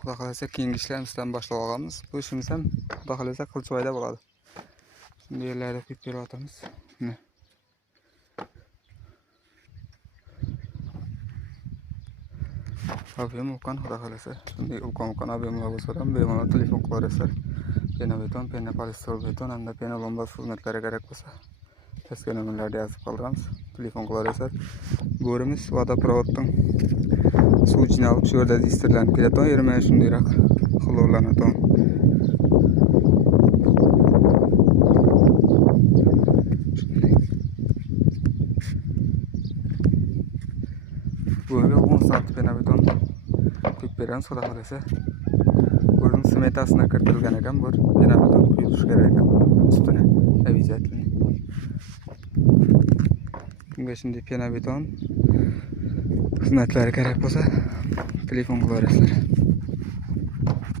Xudo xolasa keyingi ishlarimizni boshlab olamiz. Bu ishimiz ham xudo xolasa Qilchiboyda bo'ladi. Shunday yerlarda qo'yib beryapmiz. Mana. Ob'em ulkan xudo xolasa. Shunday ulkan ob'emlar bo'lsa ham bemalol telefon qilaverasizlar. Pena-beton, pena-polistirol beton hamda pena-lomba xizmatlari kerak bo'lsa, pastga nomerlarga yozib qoldiramiz. Telefon qilaverasizlar. Bo'rimiz vodoprovoddan suv jinob shu yerda distirlanib keladi. Yerma shundayroq xlorlanadi. Bo'rga 10 sm pena-beton quyib beramiz xudo xolasa. Bo'rning smetasini kiritilgan ekan, bu pena-beton quyilishi kerak ekan. Ustini обязательно. Bunga shunday pena-beton xizmatlari kerak bo'lsa, telefon qilaverasizlar.